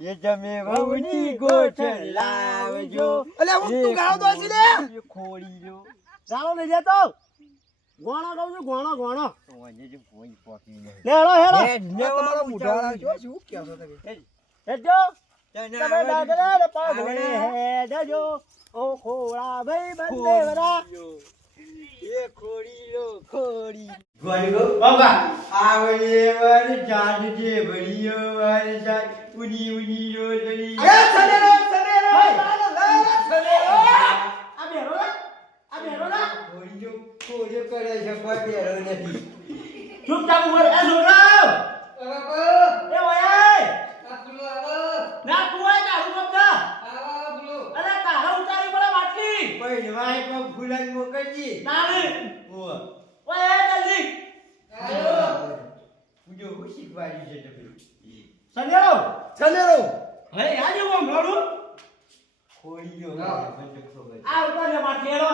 ये जमे भवनी गोठन लावજો અલે હું તું ગાળો દો છે લે ખોડી જો ગાળો લઈ જતો ગોણો કહું છું ગોણો તો વજે જે કોઈ પોકી નહીં લે હેડો ને તમારો મુઢાળા જો શું કહો છો તમે હેજો તમે ડાગરે ને પાગણે હેડજો ઓ ખોળા ભાઈ બંદેવરા એ ખોડી લો ખોડી ગોળીઓ બાબા આવલે વર જાજ જે ભળિયો વર જાજ ઉની રોજડી અરે સનેરો આ બેરો ના ખોડીઓ કરે છે કોઈ બેરો નથી ચૂપ ચાપ ઉપર એ છોકરાઓ એ ઓય ના કુવાય કાઢું મત અરે કાઢો ઉતારી પડે માટલી કોઈ વાય કો ફૂલન મોકલજી ના રે ઓ ઓય જલ્દી પૂજો શીખવાડી છે તમે સનેરો હે આજે હું મોડું ખોડીઓ બંધ ખબર આ ઉતારે માટલી હેડો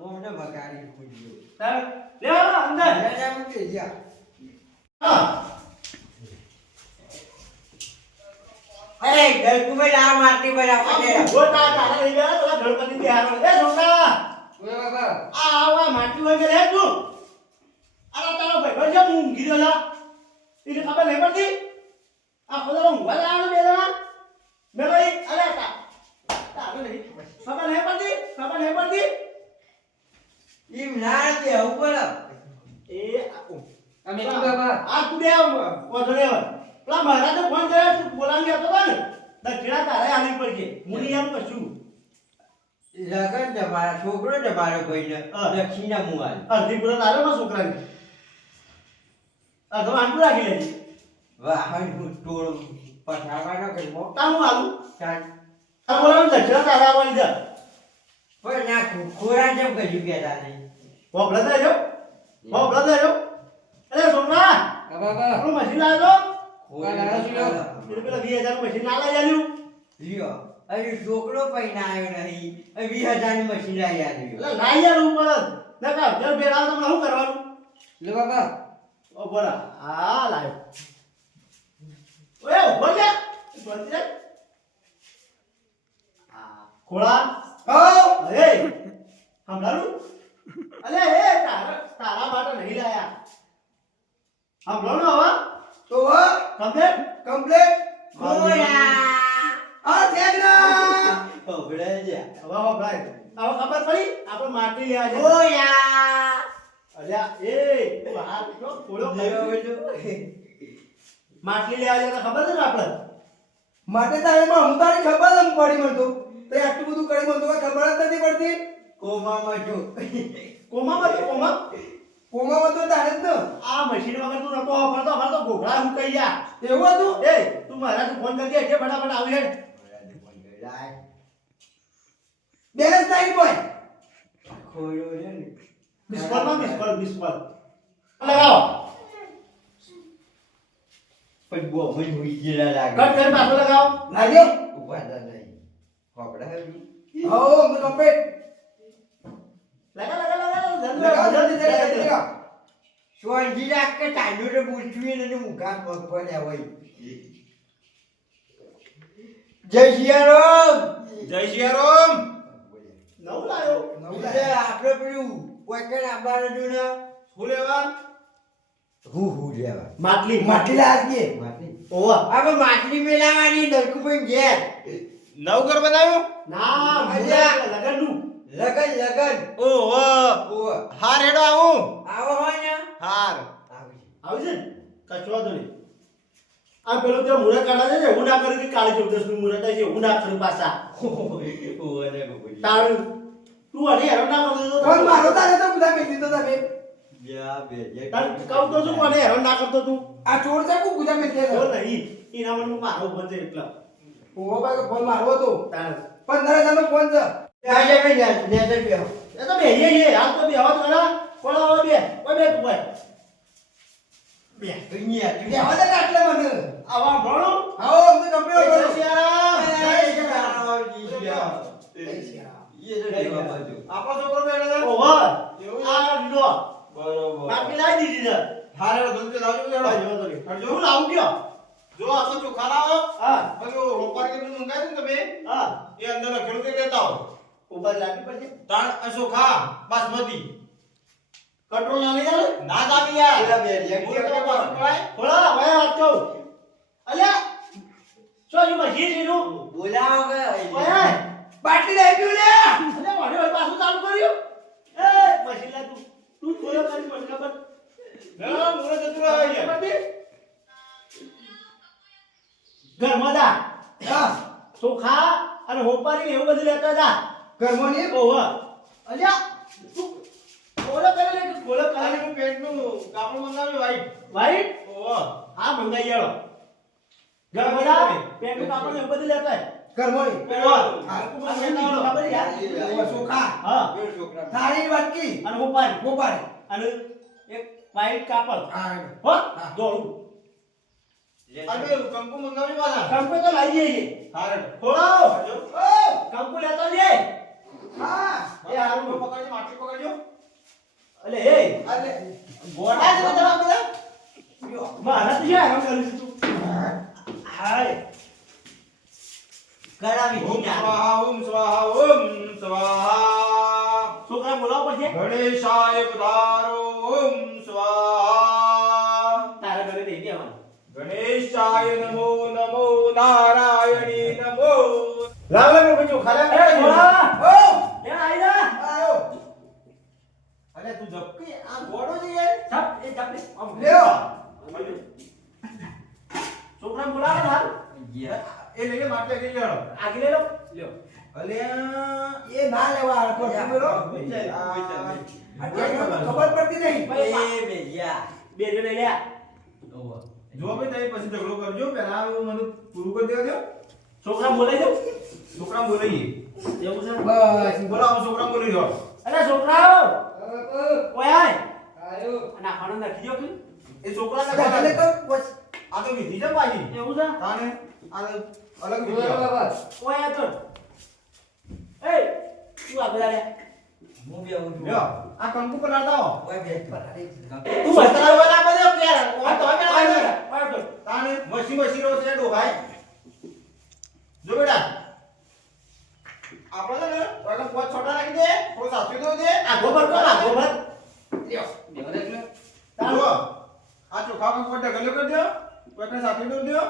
ઓમને બગાડી ખોડીઓ લે હેડો અંદર દાદા મૂકે જા હા અરે ગલકુમે આ માટલી પર આપણે ગોટા તારા લઈ ગયા તો ગણપતિ દે હારો એ છોકરા ઓય બાબા આ આવા માટલી હોય કે લે તું અરે તારો ભાઈ ભજે હું ગીરો લા એને ખબર નહીં પડતી આ ખોદરો ઊંઘવા લાવવાનો બે જણા મે ભાઈ અરે તારે નહીં ખબર નહીં પડતી ઈમ ના દે ઉપર એ અમે તું બાબા આ તું બે ઓઢલે પેલા મહારાજે ફોન કર્યો તું બોલાવી હતો ને દક્ષિણા તારે આલી પડશે મુની એમ કશું લગન તમારા છોકરો તમારો ભાઈને દક્ષિણા મુઆલ અડધી પૂરા તારે માં છોકરાને અડધો આંટું રાખી લેજે વાહ હું ટોળ પઠાવાનો કે મો તારું આલું ચાલ આ બોલાવી દક્ષિણા તારે આવવાની છે પણ ના ખોરા જેમ કર્યું બેટા નહીં ભોપડા દેજો અરે છોકરા બાબા આપણું મશીન લાવજો ખોરા પેલા 20,000 મશીન ના લઈ આલ્યું લ્યો અરે છોકરો પૈને આવ્યો નહીં 20,000 ની મશીન લઈ આવ્યો એટલે લાઈ આલું ઉપર નકા જર બેરા તમને શું કરવાનું લે બાબા ઓ બોલા આ લાયો ઓય બોલે બોલજે આ ખોળા ઓ અરે હમણાં અલે એ તારા માટે નહીં લાયા હમણાં હવે તો કમ્પ્લીટ ખોરા આ તેગના ખબરે છે હવે ખબર પડી આપણે માટી લેવા છે ખોરા અલ્યા એ બહાર તો થોડો માટલી લેવા છે ખબર છે ને આપણે માટે તારેમાં હું તારી ખબર જ પડી મને તો તે આટલું બધું કરી મને તો કઈ ખબર જ નથી પડતી કોમામાં જો કોમામાં તો તારે જ ને આ મશીન વગર તું નતો ફરતો ઘોઘળા હું કહી જા એવું હતું એ તું મારા ફોન કરજે એટલે ફટાફટ આવી હેડ બેલેન્સ નાઈ બોય ખોયો છે ને મિસ કોલ લગાવો પણ બહુ મજ હોઈ ગયેલા લાગે કટ કરી પાછો લગાવો લાગ્યો ઉભા નહીં ખબર હે હો મે કમ્પ્લીટ લગા જલ્દી સોંજી લાખ કે ચાંદુ રે પૂછવી ને મુખા પગ પડ્યા હોય જય સિયારામ નવ લાયો આપણે પેલું કોઈ કઈ આબાર જોને હું લેવા હું લેવા માટલી માટલી લાગીએ માટી ઓવા આપણે માટલી મેલાવાની દરકુ પણ ઘેર નવ ઘર બનાવ્યું ના અલ્યા. લગનનું લગન ઓહો ઓ હાર હેડો આવું આવો હોય ને હાર આવી આવે છે ને કચવા તો નહીં આ પેલો જે મુરત કાઢા છે એવું ના કર્યું કે કાળી ચૌદસ નું મુરત છે એવું ના કર્યું પાછા ઓરે ગોપી તારું તું અરે હેરો ના કરતો કોણ મારો તારે તો બધા મેં દીધો તમે જા બે જે કહું તો શું મને હેરો ના કરતો તું આ ચોર છે કો બધા મેં તો દીધો નહીં એના મને મારો ફોન છે એટલા ઓ ભાઈ ફોન મારવો તો તાર 15,000 નો ફોન છે આજે મે ને તે બે એ તો બે હાલ તો બે હવા તો ખોળા હવે બે કોઈ બે તું ભાઈ બે દુનિયા લેવા દે ને આટલા મને આવા ભણો આવો અમને કંપની જય ભરો સિયારામ. ये तो नहीं बाबा जो આપણો છોકરો બેઠો છે ઓહો એવું છે? આ લીધો બરોબર બાકી લાવી દીધી છે હારે દૂધ લાવજો લેડો લાવ્યો તો રે. કરજો હું લાવું કયો જો આ તો ચોખા લાવો હા પછી રોપાર કે મંગાવ્યું ને તમે હા એ અંદર લખેલું તે લેતા આવો ઉપર લાગી પડશે તાણ ચોખા બાસમતી કંટ્રોલ ના લઈ આવે ના જામી યાર પેલા બે રિયા મૂળ તો પાછું પડાય. ખોળા હવે વાત કહું અલ્યા શું you મશીન લીધું बोलाओ के ઓય બાટલી લઈ ગયું લે અલ્યા મારે હવે પાછું ચાલુ કર્યું એ મશીન લા તું ખોલો કરી મને ખબર ના મૂળ જતું રહે યાર ઘરમાં દા હા ચોખા અને હોપારી એવું બધું લેતા હતા ઘરમાંની ઓહો અલ્યા તું ખોલો કરે લે કે ખોલો અને કરે હું પેન્ટનું કાપડ મંગાવ્યું વાઈટ વાઈટ ઓહો હા મંગાઈ જાળો ઘરમાં દા પેન્ટ કાપડ એવું બધું લેતા ઘરમાંની ઓહો હા. આ લેતા ખબર યાર ચોખા હા फिर छोकरा થાળી વાટકી અને હોપારી ગોપારી અને એક વાઈટ કાપડ હા હો હા. દોડું અને કંકુ મંગાવ્યું પાછા કંકુ તો લાવી જઈએ હારે ખોળો કરજો કંકુ લેતા જઈએ હા એ હારું પકડજો માટી પકડજો અલે હે અલે ગોડા છે બધા બધા મારા તો યાર આમ કરું છું તું હાય कड़ा भी ઓમ ठीक है સ્વાહા ઓમ સ્વાહા ઓમ સ્વાહા છોકરા બોલાવો પડશે ગણેશાય પધારો ઓમ સ્વાહા તારા ઘરે દઈ દેવાનું ગણેશાય નમો નમો નારાયણી નમો લાવ લાવ બચ્ચો ખાલા એ ગોળા ઓ એ આઈ જા આયો અરે તું જપકી આ ગોડો છે યાર છપ એ છપ આમ લ્યો છોકરા બોલાવો હાલ એ લઈને માટલે ગઈ જાણો આગળ લે લો લ્યો અલ્યા એ ના લેવા આખો બોલો ખબર પડતી નહીં ए भैया બે રે લઈ લે જો ભાઈ તમે પછી ઝઘડો કરજો પહેલા મને પૂરું કરી દેજો છોકરા બોલાઈ દો છોકરા બોલાઈએ એવું છે બસ બોલાવો છોકરા બોલી દો અરે છોકરાઓ ઓય આય આયો અને આ ખાણો નાખી દો કે એ છોકરા એટલે ને કર બસ આ તો વિધિ છે પાછી એવું છે તાને આ તો અલગ વિધિ છે. ઓય આ તો એ તું આ બધા લે मुंह भी आऊं લ્યો આ કંકુ પર લાતા હો ओए बेट पर તું બતાવ બતા બધો કે યાર આ તો અમે ઓય ઓય તાને મસી મસી રો છે ડોભાઈ જો બેટા આપણે છે ને ઓય પોત છોટા રાખી દે થોડો સાચવી દો દે આ ગોબર કોણ આ ગોબર લ્યો તારો જો આ ચોખા પર પોત ઢગલો કરી દો ઓયને સાચવી દો દો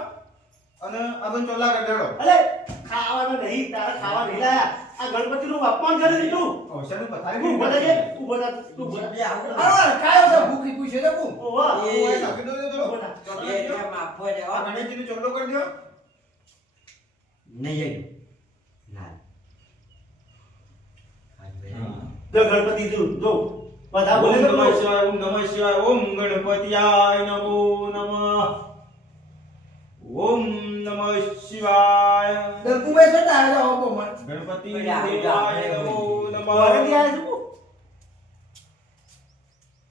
અને અબન ચોલા કરી દેડો અલે ખાવાનું નહીં તારે ખાવા નહીં લાયા આ ગણપતિ નું અપમાન કરી દીધું ઔષધનું પથારી તું બોલે છે તું બોલે તું બોલે भी आऊं અરે કાયો છે ભૂખી પૂછે તો કુ ઓવા ઓય સાચવી દો થોડો ये क्या माफ हो આ जाओ ગણેશજીને ચોલો કરી દો नहीं है ना જો ગણપતિ તું જો બધા ઓમ બોલે તો નમઃ શિવાય ઓમ નમઃ શિવાય ઓમ ગણપતિયાય નમો નમઃ ઓમ નમઃ શિવાય દંકુભાઈ શું તારે જાવ કોમન ગણપતિ ઓય, દેવાય નમો કોરંદી નમઃ આયા છે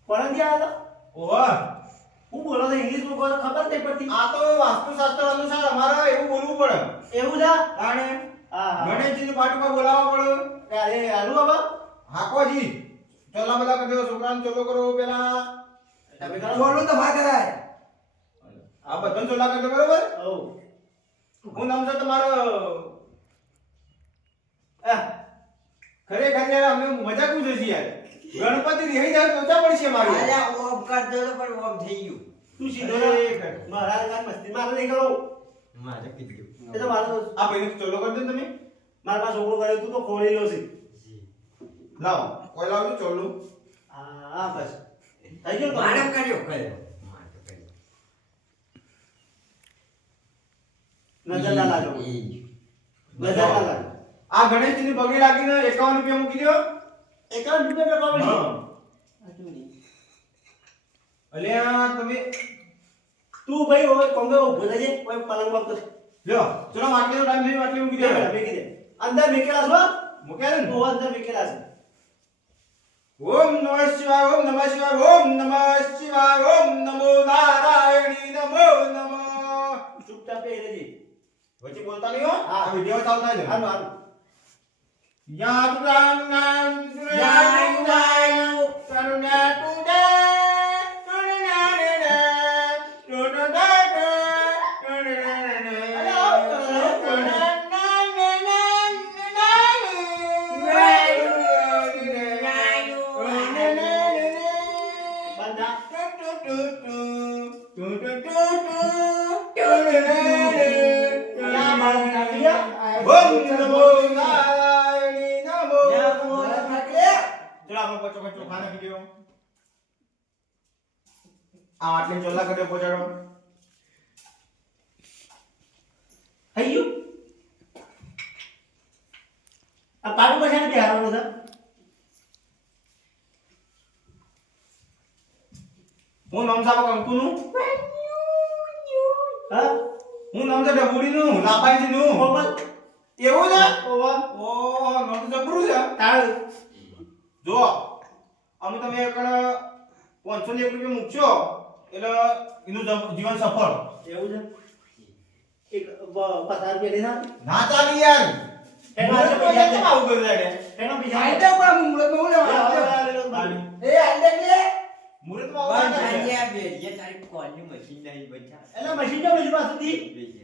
કોરંદી આયા ઓહ હું બોલો તો ઇંગ્લિશ માં બોલો ખબર નહીં પડતી આ તો વાસ્તુશાસ્ત્ર અનુસાર અમારે એવું બોલવું પડે એવું છે તાણે હા ગણેશજીને પાટુમાં બોલાવવા પડે અરે હાલું હવે હાકોજી ચોલા બધા કરી દો છોકરાને ચોલો કરો પેલા તમે કરો ચોલું તો માં કરાય આ બધાને ચોલા કરી દો બરોબર ઓ હું નામ છે તમારો આ ખરેખર યાર અમે મજાક ઉજે છે યાર ગણપતિ રહી જાય તો ઓછા પડશે મારી आजा ओम कर दो पर ओम થઈ ગયું તું સીધો ખરેખર. મારા ગાન મસ્તી મારે નહીં કરો મારે કીધું એ તો મારો આ ભાઈને ચોલો કરી દો ને તમે મારા પાસે છોકરો કર્યો તું તો ખોળેલો છે લાવો કોઈ લાવજો ચોલું હા બસ થઈ ગયો માનવ કર્યો કર્યો નજર ના લાગો નજર ના લાગો આ ગણેશજીની પગે લાગીને 51 રૂપિયા મૂકી દો એકાઉન્ટ રૂપિયા કરવા હા. પડશે અલ્યા તમે તું ભાઈ ઓય કોંગે ઉભો થજે ઓય પલંગ પર તો લ્યો ચલો માટલીનો ટાઈમ થઈ માટલી મૂકી દે મેકી દે અંદર મેકેલા છો મૂક્યા ને ઓ અંદર મેકેલા છે ઓમ નમઃ શિવાય ઓમ નમઃ શિવાય ઓમ નમઃ શિવાય ઓમ નમો નારાયણી નમો નમઃ. ચૂપચાપ એ રહેજે. વચ્ચે બોલતા નહીં હો. હા. આ વિડિયો ચાલતા છે. હાલો હાલો. યાદ રામ નામ નામ કરુણા ટુડે કરુણા રે ટુડે બંધા. ઓમ નમો નારાયણી નમો ચલો આપણે પચો પચો ખાને વિડિયો આ આટલે ચોલા કરે પહોંચાડો. થઈ ગયું? આ પાડું પછાડી બેહારવાનું છે. હું નામ સાબો કંકુનું હા? હું નામ છે ડબુડીનું લાપાઈજીનું મોબાઈલ. એવું છે. ઓવા. ઓ નામ તો જબરું છે. તાળ. જો અમે તમે એકણ 501 રૂપિયા મૂકશો એટલે એનું જીવન સફળ. એવું છે? એક 50 રૂપિયા લેના. ના ચાલી યાર. એમાં એમાં પૈસા કેમ આવું કરી દે? એનો બીજા. આઈ તો પણ મુરત નો લેવા એ આઈ લે મુહૂર્તમાં બંધ આવતા થઈ નથી. ગયા બે જે તારી કોલની મશીન નહીં બચા એટલે મશીન જો બેલી પાસેથી. બેજે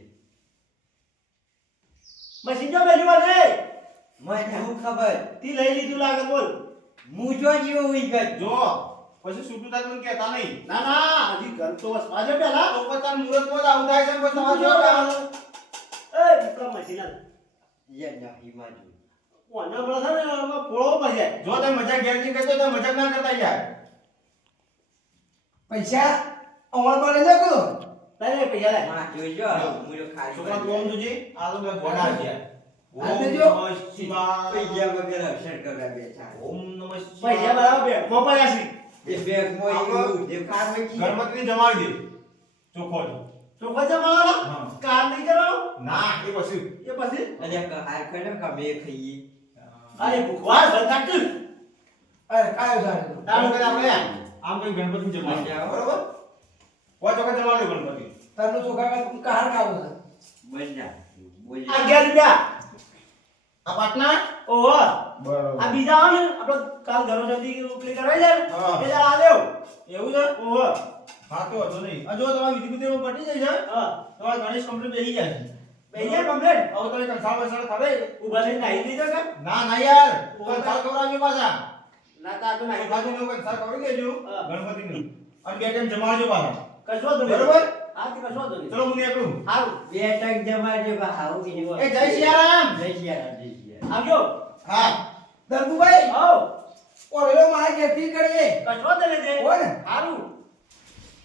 મશીન જો બેલી પાસે. મને હું ખબર તી લઈ લીધું લાગે બોલ. હું જો જેવો હોય ગયો જો પછી છૂટું થાય તો મને કહેતા નહીં. ના ના હજી ઘર તો વાજે પેલા. તો પછી તાર મુહૂર્તમાં જ આવું થાય છે પછી તમારે જો એ દીકરા મશીન આ. યા નહીં માજુ કોના બળા છે ને આમાં ફોળો પડશે. જો તમે મજાક ઘેર જઈને કહેતો તો મજાક ના કરતા યાર. પૈસા અમર પર લઈ લો તારે પૈસા લે. માં જોજો મુરો છોકરા ખાલી તું આમ જોજે આ તો બધા ઘોડા છે યાર. આ ઓમ લેજો. નમઃ શિવાય. પૈયા વગર અક્ષર કરવા બેઠા ઓમ નમઃ પૈસા શિવાય. બરાબર બે મોબાઈલ આસી. એ બેગ મોય એવું દેખાડ હોય છે ગણપતિને જમાડી દે ચોખ્ખો જ. તો ખર્ચા મારવાનો? હા. કાર નહીં કરવાનો? ના એ પછી એ પછી અને હાર કરે કમે ખાઈએ અરે ભૂખવાડ બંધાટ. અરે કાયો સારું તારું કરે આપણે આમ કઈ ગણપતિને જમાડી મજા આવે. બરોબર પાંચ વખત જમાડી ગણપતિ. તરનો છોકરા કા કાર કાવો છે મજા બોલી 11 રૂપિયા. આ પાટના ઓહો. બરોબર આ બીજા આવે ને આપણે કાલ ઘરો જલ્દી ઉપલી કરાવી લે ને. હા. એટલે આ લેવ. એવું છે. ઓહો. હા તો વાંધો નહીં. આ જો તમારી વિધિ બુદ્ધિમાં પટી જાય છે હા. તમારે ગણેશ કમ્પ્લીટ બેસી જાય છે. પૈસા કમ્પ્લીટ. હવે તમે કંસાળ વસાળ ખાવે ઉભા થઈને નાહી લીધો કે? ના ના યાર કંસાળ ખવડાવજો પાછા. ના તા તો નાહી બાજુ નું કંસાળ ખવડાવી દેજો હા. ગણપતિનું અને બે ટાઈમ જમાડજો પાછા. કશો તો નહીં. બરોબર? હા તે કશો તો નહીં. ચલો હું નીકળું. હારું. બે ટક જમાડજો બા આવું કે એ જય સિયારામ. જય સિયારામ જય સિયારામ આવજો. હા દરબુભાઈ આવો. ઓરેલો મારા ઘેરથી કરીએ કશો તો નહીં તે. હો ને હારું.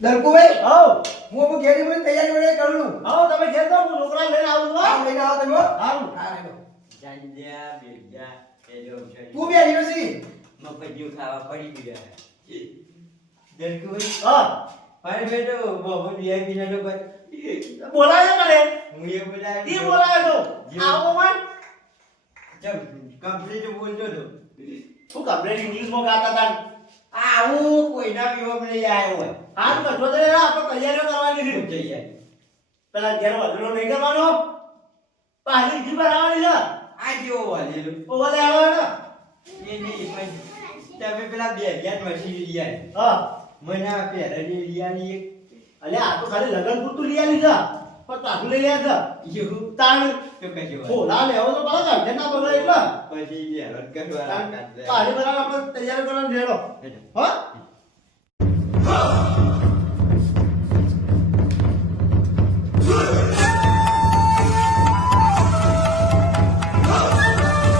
દરબુભાઈ આવો. હું હવે ઘેર જઈને તૈયારી વડે કરું છું આવો તમે ઘેર જાઓ હું છોકરા લઈને આવું છું. આમ લઈને આવો તમે હો. હારું. હા હેલો જાંજ્યા બેજા એલો તું બે દિવસી મફજ્યું ખાવા પડી ગયા દરકુઈ હા. પણ બેટો બહુ VIP ના લોકો બોલાયો કરે. હું એ બોલાય તી બોલાયો તો. આવો મન. જમ કમ્પ્લીટ બોલજો તો શું કમ્પ્લેટ ઇંગ્લિશમાં ગાતા હતા. આવું કોઈના વિવાહ નહીં આવ્યો હોય હારું કશો તો નહીં. આપણે તૈયારીઓ કરવાની છે. જઈ જાય પેલા ઘેર વધલો નહીં કરવાનો. પાછી ઘી બનાવવાની છે. આ જેવો વાલેલો ઓવર આવવાનો. એ નહીં પણ તમે પેલા બે હજાર મશીન લીયા હા. મને આ પહેરણી લીયાની એક અલે આ તો ખાલી લગન પૂરતું લઈ આલી છે. પણ પાછું લઈ લે છે. એવું તાણ તો કશું વાત ખોલા લેવો તો બરાબર ગાંઠે ના બગડે એટલે. પછી હેરાન કરવા પાણી બરાબર આપણે તૈયાર કરવાનું રેડો. હેઠળ. હા.